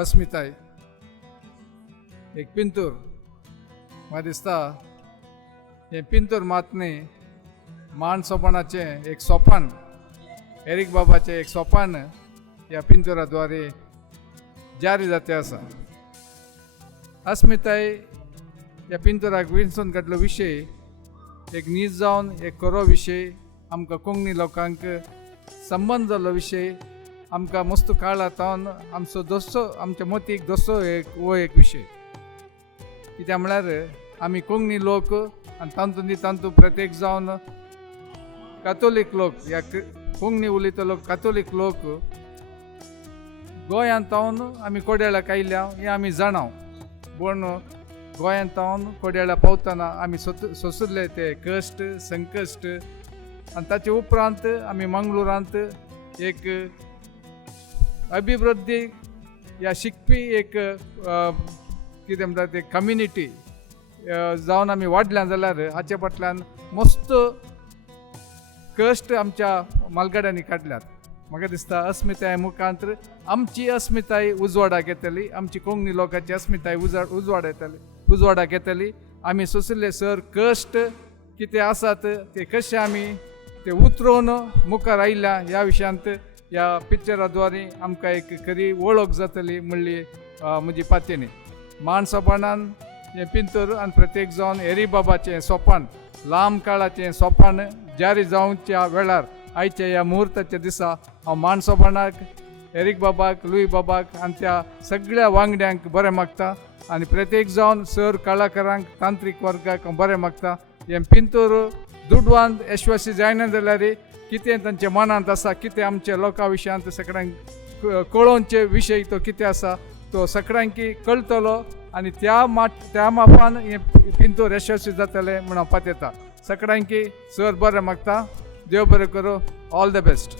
अस्मिताय एक पिंतूर म्हाका दिसता हे पिंतूर मातनी मांड सोपणाचें एक सोपान एरिक बाबाचें एक सोपान ह्या पिंतुराद्वारे जारी जाते आसा. अस्मिताय ह्या पिंतुराक विणसून काडलो विशय एक नीज जावन एक खरो विशय आमकां कोंकणी लोकांक संबंद जाल्लो विशय आमकां मस्त काळ आतावन आमच्या मतीक दसो हो एक विशय कित्याक म्हळ्यार आमी कोंकणी लोक आनी तातूंत प्रत्येक जावन कातोलीक लोक या कोंकणी उलयता लोक कातोलीक लोक गोंयांत तावन आमी कोड्याळाक आयल्या हें आमी जाणाव. पूण गोंयांत तावन कोड्याळा पावतना आमी सोंसुरले ते कश्ट संकश्ट आनी ताचे उपरांत आमी मंगळुरांत एक अभिवृद्धी या शिकपी एक कितें म्हणटा ते कम्युनिटी जावन आमी वाडल्या जाल्यार हाचे फाटल्यान मस्त कश्ट आमच्या मालगड्यांनी काडल्यात. म्हाका दिसता अस्मिताय मुखांतर आमची अस्मिताय उजवाडाक येतली, आमची कोंकणी लोकांची अस्मिताय उजवाडाक येतली. आमी सोंसिल्ले सर कश्ट कितें आसात ते कशे आमी ते उतरोवन मुखार आयल्या ह्या विशयांत ह्या पिक्चराद्वारे आमकां एक खरी वळख जातली म्हणली म्हजी पातेनी. मांड सोपानान हें पिंतूर आनी प्रत्येक जावन एरी बाबाचें सोपान लांब काळाचें सोपान जारी जावच्या वेळार आयच्या ह्या मुहूर्ताच्या दिसा हांव मांड सोपानाक एरीक बाबाक लुई बाबाक आनी त्या सगळ्या वांगड्यांक बरें मागता आनी प्रत्येक जावन सर कलाकारांक तांत्रीक वर्गाक बरें मागता. हें पिंतूर दुडवान येशस्वी जायना जाल्यार कितें तांच्या मनांत आसा कितें आमच्या लोकां विशयांत सगळ्यांक कळोवचे विशय तो कितें आसा तो सगळ्यांक कळटलो आनी त्या मापान हें पिंतूर येशस्वी जातलें म्हूण हांव पातयता. सगळ्यांक सर बरें मागता. देव बरें करूं. All the best.